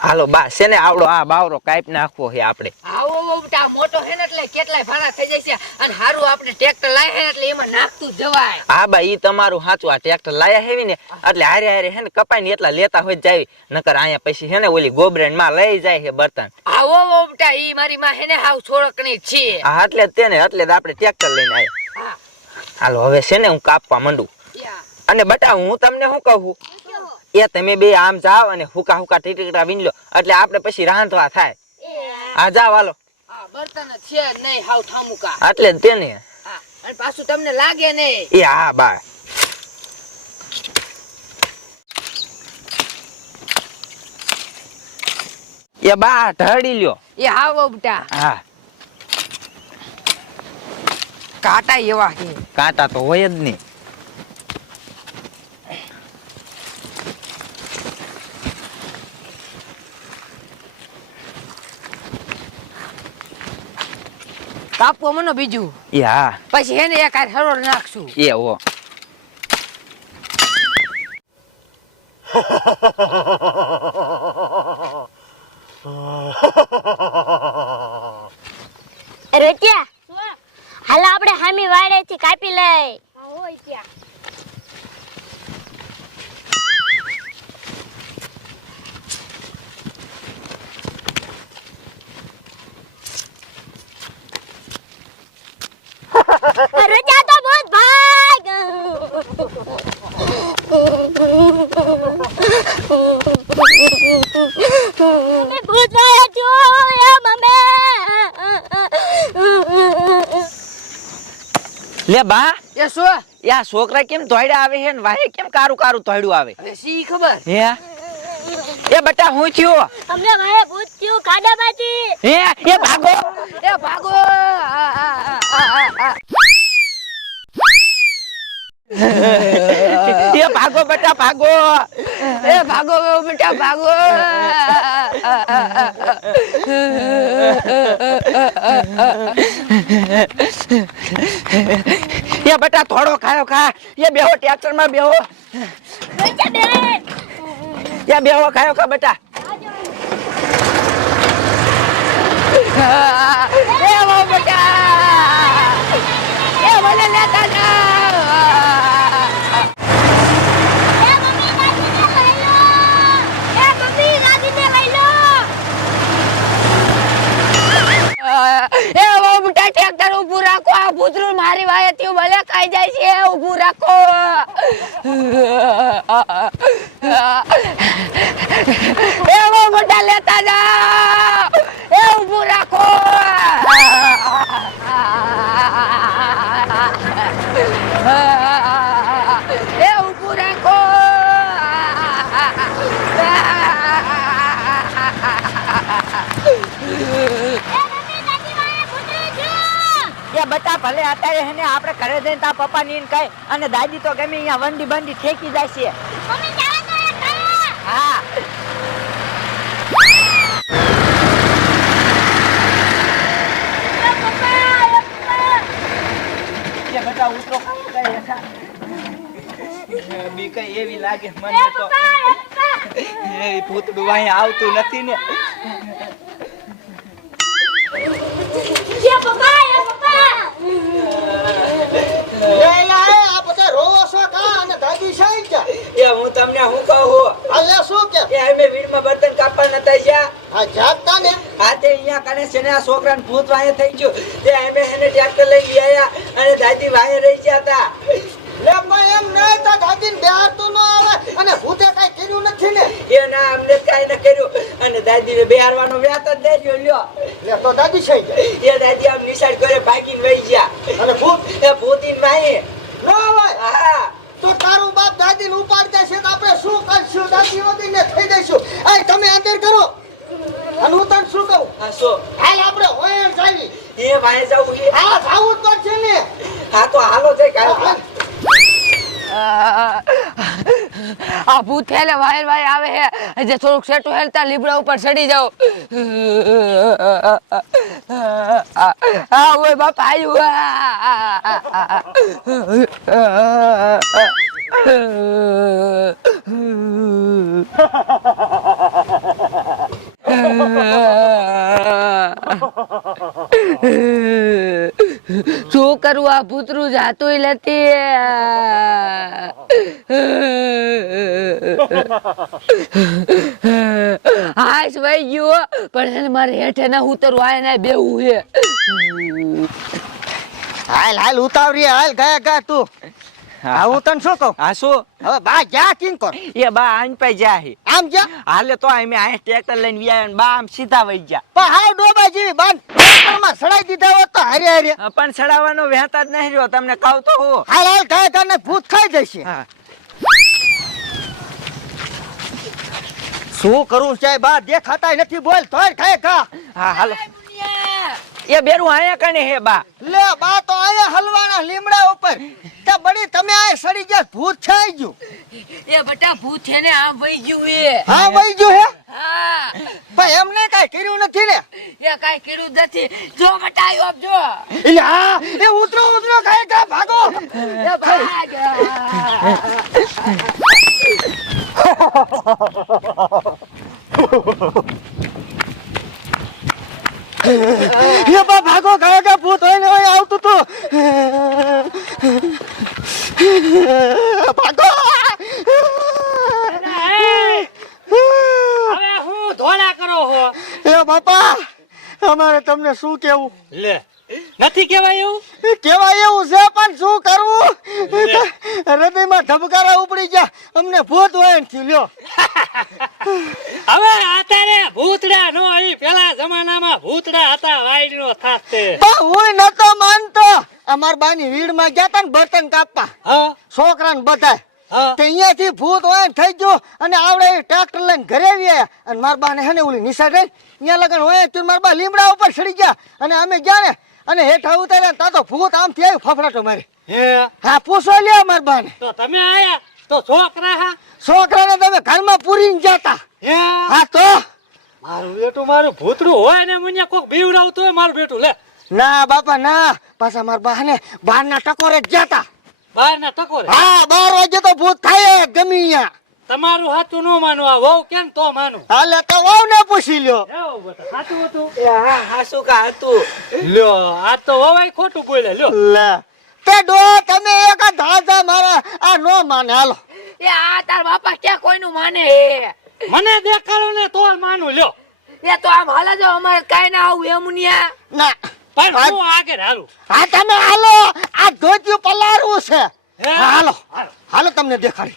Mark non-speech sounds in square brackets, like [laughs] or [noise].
હાલો બા છે ને આવડો? આ બાવરો કાપ નાખવો છે આપણે. આવો આવો મોટો હે ને એટલે કેટલાય ફારા થઈ જાય છે. અને હારું આપણે ટ્રેક્ટર લાય હે એટલે એમાં નાખતું જવાય. હા બા ઈ તમારું સાચું આ ટ્રેક્ટર લાયા હેવી ને એટલે હારે હારે હે ને કપાઈ ને એટલા લેતા હોય જ જાવી. નકર આયા પછી હે ને ઓલી ગોબરેનમાં લઈ જાય છે બર્તન. આવો બેટા ઈ મારી માં હે ને હાવ છોડકણી છે. હા એટલે તેને એટલે આપણે ટ્રેક્ટર લઈને આવ્યા હાલો હવે છે ને હું કાપવા માંડું. અને બટા હું તમને શું કહું? એ તમે બે આમ જાઓ અને હુકા હુકા ટીટીકટા વીન લો. એટલે આપણે પછી રાંધવા થાય. આ. જાવ હાલો. બર્તન છે નહીં હાવ ઠામુકા. એટલે તેને અને પાછું તમને લાગે નહીં એ હા બા. એ બા ઢળી લ્યો. એ હાવ બટા હા. કાંટા એવા કાંટા તો હોય જ નહીં કાપવો મને બીજું. એ હા. પછી એને એક હારે હરોળ નાખશું. એ હો રોટિયા હાલો આપણે હામી વાડેથી કાપી લઈ રોટિયા તો બહુ ભાગ મમ્મી ભૂત વાળા છો લે બા એ શું? એ આ છોકરા કેમ ધોઈડા આવે છે ને વાહે કેમ કારું કારું ધોઈડું આવે? હવે સી ખબર? હે? એ બટા હું થયો? અમને વાહે ભૂત થયું કાડામાંથી. હે? એ ભાગો. એ ભાગો. આ, આ, આ, આ. એ ભાગો બેટા ભાગો. એ ભાગો બેટા ભાગો. એ બેટા થોડો ખાયો ખા. એ બેહો ટ્રેક્ટરમાં બેહો. એ બેહો ખાયો ખા બટા એ વો બેટા એ મને લેતા જાઓ એ મમ્મી દાદીને લઈ લો એ મમ્મી દાદીને લઈ લો એ વો બેટા ટ્રેક્ટર ઊભું રાખો આ ભૂતરું મારી વાયે થી ભલે ખાઈ જાય છે ઊભું રાખો. બટા ભલે અત્યારે એને આપણે ઘરે જઈને તા પપ્પા ની કહે અને દાદી તો ગમે અહીંયા વંડી બંડી ઠેકી જાય છે હા. એ ઉતરો. બી કઈ એવી લાગે મને તો. એ ભૂતડું અહીં આવતું નથી ને. પપ્પા એ હું તમને શું કહું ગયા આ જાગતા ને આ તે અહીંયા કને છે ને છોકરાને ભૂત વાયે થઈ ગયું. તે અમે એને ટ્રેક્ટર લઈ ગયા અને દાદી વાયે રહી ગયા હતા. એમ નહીં તો દાદીને બેહારતું ન આવે. અને ભૂતે કર્યું નથી ને? એ ના અમને કાંઈ ન કર્યું. અને દાદીને બેહારવાનો વ્યાત જ દેજો લ્યો. લે તો દાદી છે એ દાદી આમ નિશાળ કરે ભાગીને વહી ગયા. અને ભૂત? એ ભૂતિન માહી. નો હોય? હા. તો તારું બાપ દાદી ને ઉપાડતા છે તો આપણે શું કરશું? દાદી વદીને થઈ દઈશું આય તમે આદર કરો. અને હું તને શું કહું? હા શું? હાલ આપણે હોય જાવી એ ભાઈ જાવું હા આ જાવું જ પડશે ને. હા તો હાલો જઈ કાઢો આ ભૂત થયેલે વાયર વાયર આવે હે જે થોડુંક સેટું હેલતા લીબડા ઉપર ચડી જાઓ આ ઓય બાપા આવ્યું શું કરવું આ ભૂતરું જાતું નથી હાશ વહી ગયો પણ એને મારે હેઠે ના ઉતરવું, આ ને બેવું છે હાલ હાલ ઉતાવરી હાલ, ગયા ગયા તું. હા. હું તને શું કહું? હા શું? હવે બા જા કિંગ કર એ બા આન પે જાહે આમ જા? હાલે તો અમે આ ટ્રેક્ટર લઈને વ્યાયા ને બા આમ સીધા વઈ ગયા પણ હાવ ડોબા જેવી બાંધ ટ્રેક્ટરમાં સડાઈ દીધા હોત તો હારે હારે. પણ ચડાવવાનો વહેતા જ નહીં રહ્યો તમને કહું તો હું. હાલ હાલ ગયા ભૂત ખાઈ જશે. હા. શું કરું છે બા દેખાતા નથી બોલ તોય ખાય ખા. હા હાલો. એ બેરું આયા કને હે બા? લે બા તો આયા હલવાના લીમડા ઉપર. તે બડી તમે આ સડી ગયા ભૂત છાઈ ગયું. એ બટા ભૂત છે ને આમ વઈ ગયું એ. હા વઈ ગયું હે? હા. પણ એમને કાઈ કર્યું નથી ને? એ કાઈ કર્યું નથી. જો બટા આવ્યો જો. એટલે હા એ ઉતરો ઉતરો કાઈ કા ભાગો. એ ભાગ [laughs] એ બા ભાગો ખાય કે ભૂત હોય ને હોય આવતું તું. ભાગો. હવે હું ધોળા કરો હો? એ બાપા અમારે તમને શું કેવું? લે. નથી કેવાય એવું? કેવાય એવું છે પણ શું કરવું? હૃદયમાં ધબકારા ઉપડી ગયા. અમને ભૂત હોય ને લ્યો. [laughs] હવે અત્યારે પેલા ભૂતડા હતા વાઈડનો થાતે બા હું નતો માનતો. અમાર બાની વીડમાં ગયા તા ને બર્તન કાપવા. હા. છોકરાને બધા તે અહીંયાથી ભૂત હોય થઈ ગયું અને આવડે ટ્રેક્ટર લઈને ઘરે આવી અને મારા બાને હે ને ઓલી નિશા રહી. અહીંયા લગન હોય તું મારા બા લીમડા ઉપર ચડી ગયા. અને અમે ગયા ને અને હેઠા ઉતાર્યા તા તો ભૂત આમથી આવ્યું ફફડાટો મારે. હા. પૂછો લ્યો મારા બાને. તો તમે આયા? તો છોકરા હા? છોકરાને તમે ઘરમાં પૂરીને જતા હા તો? મારું બેટું મારું ભૂતરું હોય ને મને કોક બીવડાવતું હોય મારું બેટું લે. ના બાપા ના. પાછા મારા બાને બહારના ટકોરે જ જતા બાર ના ટકોરે? હા બાર વાગે તો ભૂત થાય ગમી અહીંયા તમારું હાચું ન માનું આ વહુ કેમ તો માનું? હાલે તો વહુ ને પૂછી લ્યો. એવું હતું? હા હાસુ કા હતું? લ્યો આ તો વવાય ખોટું બોલે લ્યો. લે. તે ડો તમે એક ધાજા મારા આ નો માને હાલો. એ આ તાર બાપા ક્યાં કોઈનું માને? હે મને દેખાડો ને તો માનું લ્યો. એ તો આમ હાલે જો અમારે કાઈ ના આવું એમ ન્યા ના. પણ હું. આગળ હાલું? હા તમે હાલો. આ ધોતિયું પલારવું છે. હાલો. હાલો તમને દેખાડી.